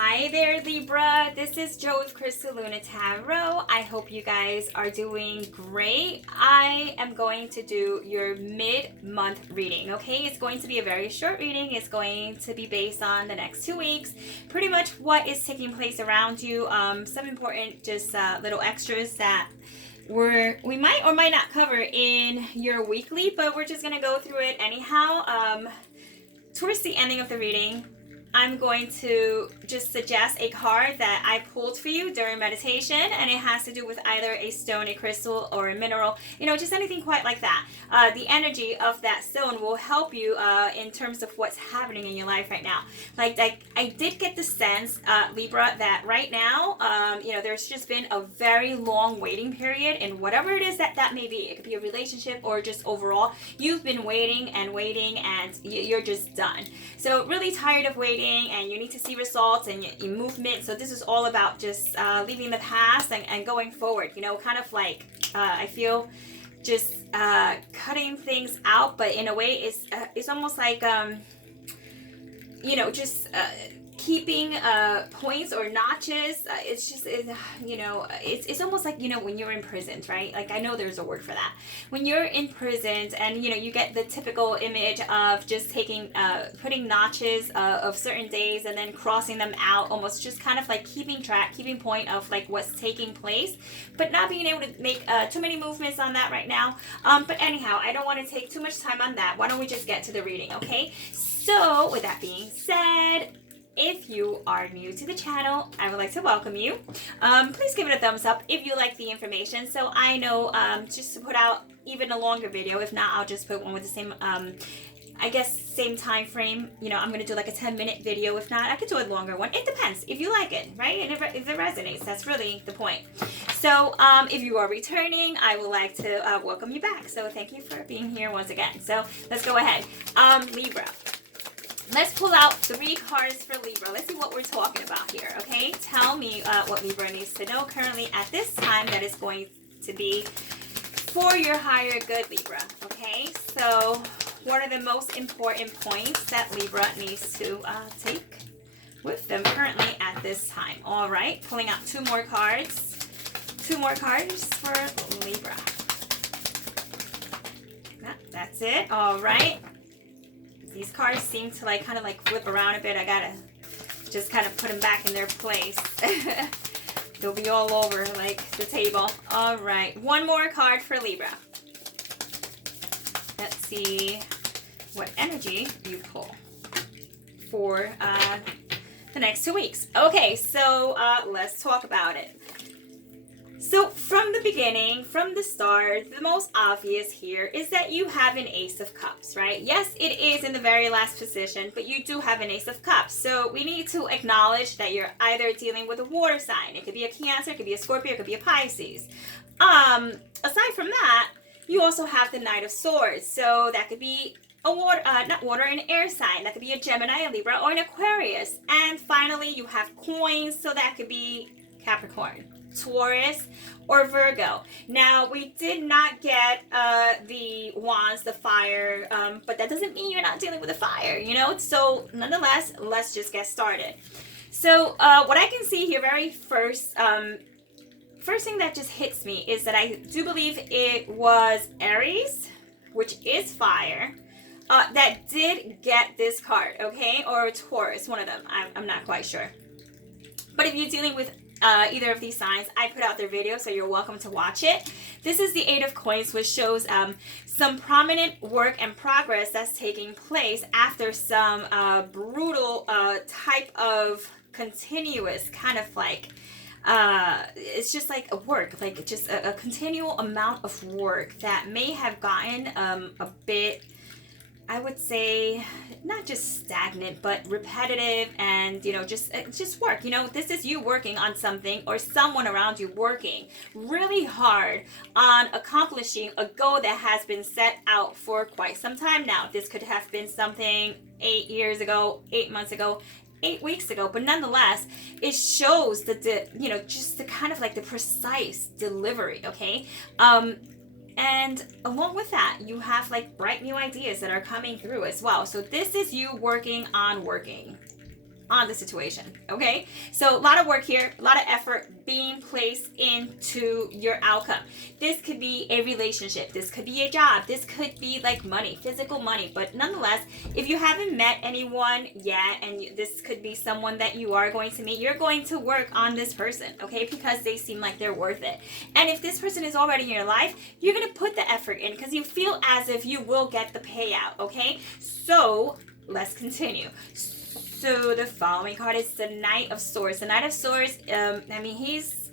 Hi there, Libra. This is Jo with Crystal Luna Tarot. I hope you guys are doing great. I am going to do your mid-month reading, okay? It's going to be a very short reading. It's going to be based on the next 2 weeks, pretty much what is taking place around you. Some important just little extras that we might or might not cover in your weekly, but we're just going to go through it anyhow. Towards the ending of the reading, I'm going to just suggest a card that I pulled for you during meditation, and it has to do with either a stone, a crystal, or a mineral, just anything quite like that. The energy of that stone will help you in terms of what's happening in your life right now. Like I did get the sense, Libra, that right now, there's just been a very long waiting period, and whatever it is that may be, it could be a relationship or just overall, you've been waiting and you're just done. So really tired of waiting, and you need to see results and your movement. So this is all about just leaving the past and going forward, kind of like I feel just cutting things out, but in a way it's almost like just keeping points or notches. It's almost like, when you're imprisoned, right? Like, I know there's a word for that. When you're imprisoned and, you get the typical image of just putting notches of certain days and then crossing them out, almost just kind of like keeping point of like what's taking place, but not being able to make too many movements on that right now. But anyhow, I don't want to take too much time on that. Why don't we just get to the reading, okay? So with that being said, if you are new to the channel, I would like to welcome you. Please give it a thumbs up if you like the information, so I know just to put out even a longer video. If not, I'll just put one with the same, same time frame. I'm going to do like a 10-minute video. If not, I could do a longer one. It depends if you like it, right? And if it resonates, that's really the point. So if you are returning, I would like to welcome you back. So thank you for being here once again. So let's go ahead. Libra. Let's pull out 3 cards for Libra. Let's see what we're talking about here, okay? Tell me what Libra needs to know currently at this time that is going to be for your higher good, Libra, okay? So what are the most important points that Libra needs to take with them currently at this time? All right, pulling out 2 more cards. 2 more cards for Libra. That's it. All right. These cards seem to kind of flip around a bit. I gotta just kind of put them back in their place. They'll be all over like the table. All right, 1 more card for Libra. Let's see what energy you pull for the next 2 weeks. Okay, so let's talk about it. So from the beginning, from the start, the most obvious here is that you have an Ace of Cups, right? Yes, it is in the very last position, but you do have an Ace of Cups. So we need to acknowledge that you're either dealing with a water sign. It could be a Cancer, it could be a Scorpio, it could be a Pisces. Aside from that, you also have the Knight of Swords. So that could be a an air sign. That could be a Gemini, a Libra, or an Aquarius. And finally, you have coins. So that could be Capricorn, Taurus, or Virgo. Now, we did not get the wands, the fire, but that doesn't mean you're not dealing with the fire, So nonetheless, let's just get started. So what I can see here very first thing that just hits me is that I do believe it was Aries, which is fire, that did get this card, okay? Or Taurus, one of them. I'm not quite sure. But if you're dealing with either of these signs, I put out their video, so you're welcome to watch it. This is the 8 of Coins, which shows some prominent work and progress that's taking place after some brutal type of continuous kind of like it's just like a work, like just a continual amount of work that may have gotten a bit, I would say, not just stagnant, but repetitive, and just work. This is you working on something, or someone around you working really hard on accomplishing a goal that has been set out for quite some time now. This could have been something 8 years ago, 8 months ago, 8 weeks ago, but nonetheless, it shows just the kind of like the precise delivery, okay? And along with that, you have like bright new ideas that are coming through as well. So this is you working on working. on the situation. Okay, so a lot of work here, a lot of effort being placed into your outcome. This could be a relationship, this could be a job, this could be like money, physical money. But nonetheless, if you haven't met anyone yet, and this could be someone that you are going to meet, you're going to work on this person, okay, because they seem like they're worth it. And if this person is already in your life, you're going to put the effort in because you feel as if you will get the payout. Okay, so let's continue. So the following card is the Knight of Swords. The Knight of Swords, I mean, he's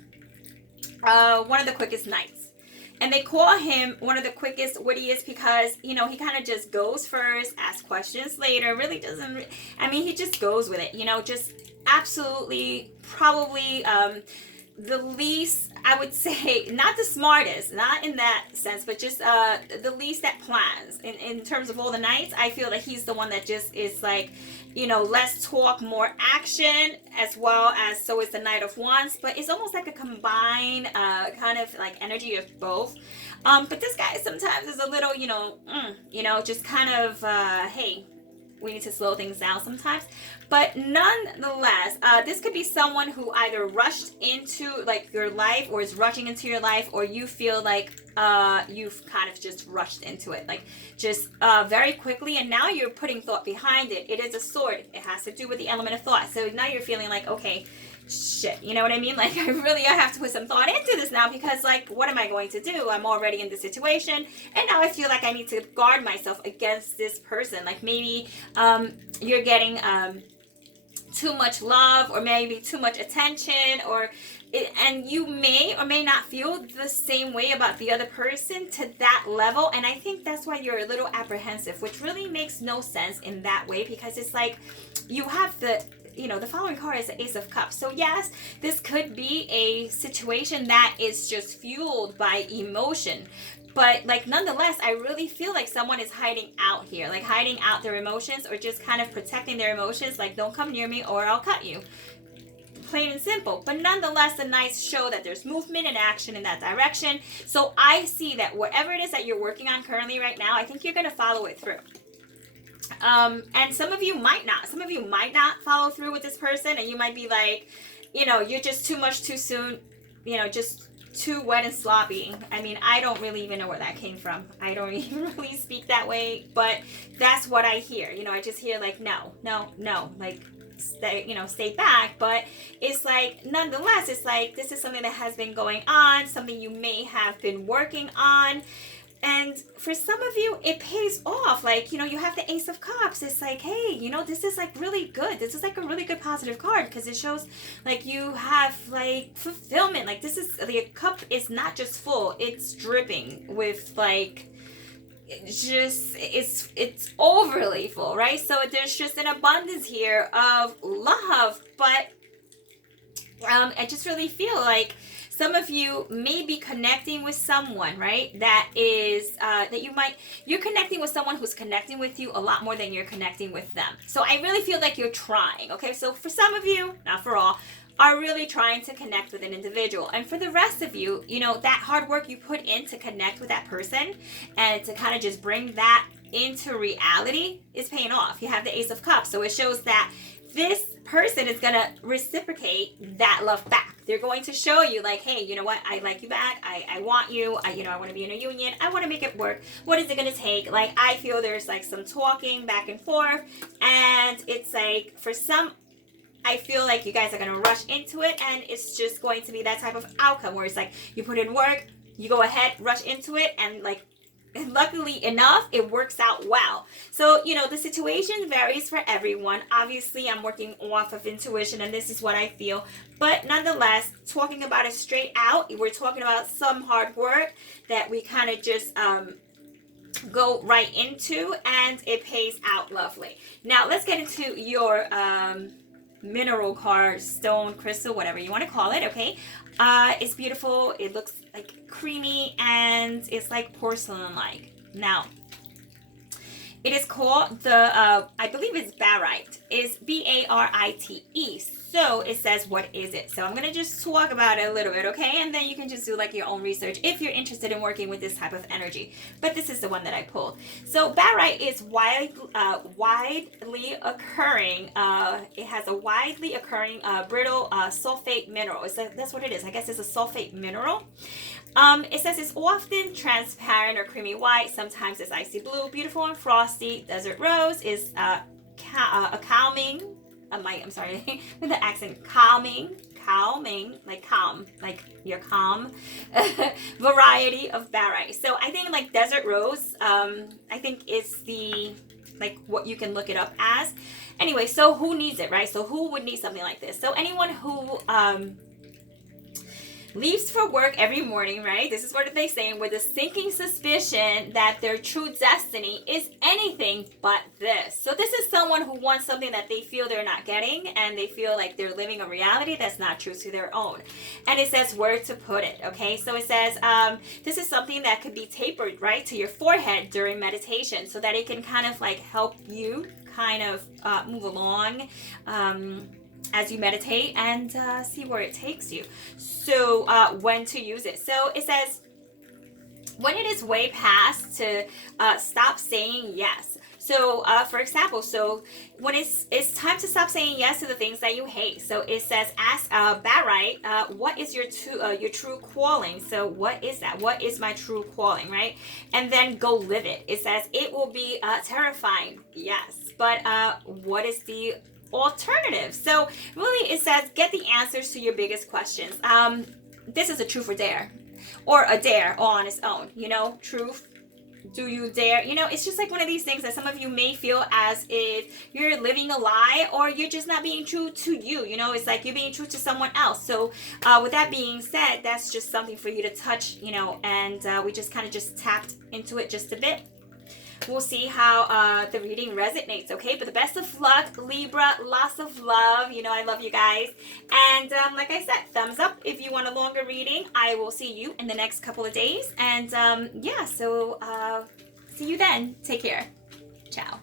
one of the quickest knights. And they call him one of the quickest wittiest because, you know, he kind of just goes first, asks questions later, really doesn't, I mean, he just goes with it, you know, just absolutely probably the least, I would say, not the smartest, not in that sense, but just the least that plans. In terms of all the knights, I feel that he's the one that just is like, you know, less talk, more action, as well as, so is the Knight of Wands, but it's almost like a combined kind of like energy of both. But this guy sometimes is a little, you know, just kind of, hey, we need to slow things down sometimes. But nonetheless, this could be someone who either rushed into like your life or is rushing into your life, or you feel like you've kind of just rushed into it, like just very quickly, and now you're putting thought behind it. It is a sword. It has to do with the element of thought. So now you're feeling like, okay, shit, you know what I mean? Like I have to put some thought into this now, because like, what am I going to do? I'm already in the situation, and now I feel like I need to guard myself against this person. Like maybe you're getting too much love, or maybe too much attention, and you may or may not feel the same way about the other person to that level. And I think that's why you're a little apprehensive, which really makes no sense in that way, because it's like you have the, you know, the following card is the Ace of Cups. So yes, this could be a situation that is just fueled by emotion. But like nonetheless, I really feel like someone is hiding out here, like hiding out their emotions, or just kind of protecting their emotions, like don't come near me or I'll cut you. Plain and simple. But nonetheless, the Knights show that there's movement and action in that direction. So I see that whatever it is that you're working on currently right now, I think you're going to follow it through. And some of you might not. Some of you might not follow through with this person, and you might be like, you know, you're just too much too soon, you know, just too wet and sloppy. I mean, I don't really even know where that came from. I don't even really speak that way, but that's what I hear. You know, I just hear like, no, like, stay back. But it's like, nonetheless, it's like, this is something that has been going on, something you may have been working on. And for some of you, it pays off. Like, you know, you have the Ace of Cups. It's like, hey, you know, this is like really good. This is like a really good positive card, because it shows like you have like fulfillment. Like this is, the cup is not just full, it's dripping with like, it's overly full, right? So there's just an abundance here of love. But I just really feel like some of you may be connecting with someone, right? That is, you're connecting with someone who's connecting with you a lot more than you're connecting with them. So I really feel like you're trying, okay? So for some of you, not for all, are really trying to connect with an individual. And for the rest of you, you know, that hard work you put in to connect with that person and to kind of just bring that into reality is paying off. You have the Ace of Cups. So it shows that this person is going to reciprocate that love back. They're going to show you like, hey, you know what? I like you back. I want you. I want to be in a union. I want to make it work. What is it going to take? Like, I feel there's like some talking back and forth. And it's like, for some, I feel like you guys are going to rush into it. And it's just going to be that type of outcome where it's like, you put in work, you go ahead, rush into it. And like, luckily enough, it works out well. So, you know, the situation varies for everyone. Obviously, I'm working off of intuition, and this is what I feel. But nonetheless, talking about it straight out, we're talking about some hard work that we kind of just go right into, and it pays out lovely. Now, let's get into your mineral card, stone, crystal, whatever you want to call it, okay? It's beautiful. It looks like creamy, and it's like porcelain-like. Now, It is called the, I believe it's barite. It's B-A-R-I-T-E. So it says, what is it? So I'm going to just talk about it a little bit, okay? And then you can just do like your own research if you're interested in working with this type of energy. But this is the one that I pulled. So barite is widely occurring. It has a widely occurring brittle sulfate mineral. That's what it is. I guess it's a sulfate mineral. It says it's often transparent or creamy white. Sometimes it's icy blue, beautiful and frosty. Desert rose is a calming. I'm sorry, with the accent, calming, like calm, like you're calm. Variety of barite. So I think like desert rose, I think it's the like what you can look it up as. Anyway, so who needs it, right? So who would need something like this? So anyone who leaves for work every morning, right? This is what they say, with a sinking suspicion that their true destiny is anything but this. So this is someone who wants something that they feel they're not getting, and they feel like they're living a reality that's not true to their own. And it says where to put it, okay? So it says this is something that could be tapered, right, to your forehead during meditation, so that it can kind of like help you kind of move along as you meditate and see where it takes you. So when to use it. So it says when it is way past to stop saying yes. So for example, so when it's time to stop saying yes to the things that you hate. So it says, ask barite, what is your true calling? So what is that? What is my true calling, right? And then go live it. It says it will be terrifying, yes, but what is the alternative? So really it says get the answers to your biggest questions. This is a truth or dare, or a dare all on its own, you know, truth. Do you dare? You know, it's just like one of these things that some of you may feel as if you're living a lie, or you're just not being true to you. You know, it's like you're being true to someone else. So with that being said, that's just something for you to touch, you know, and we just kind of just tapped into it just a bit. We'll see how the reading resonates, okay? But the best of luck, Libra. Lots of love. You know, I love you guys. And like I said, thumbs up if you want a longer reading. I will see you in the next couple of days. And yeah, so see you then. Take care. Ciao.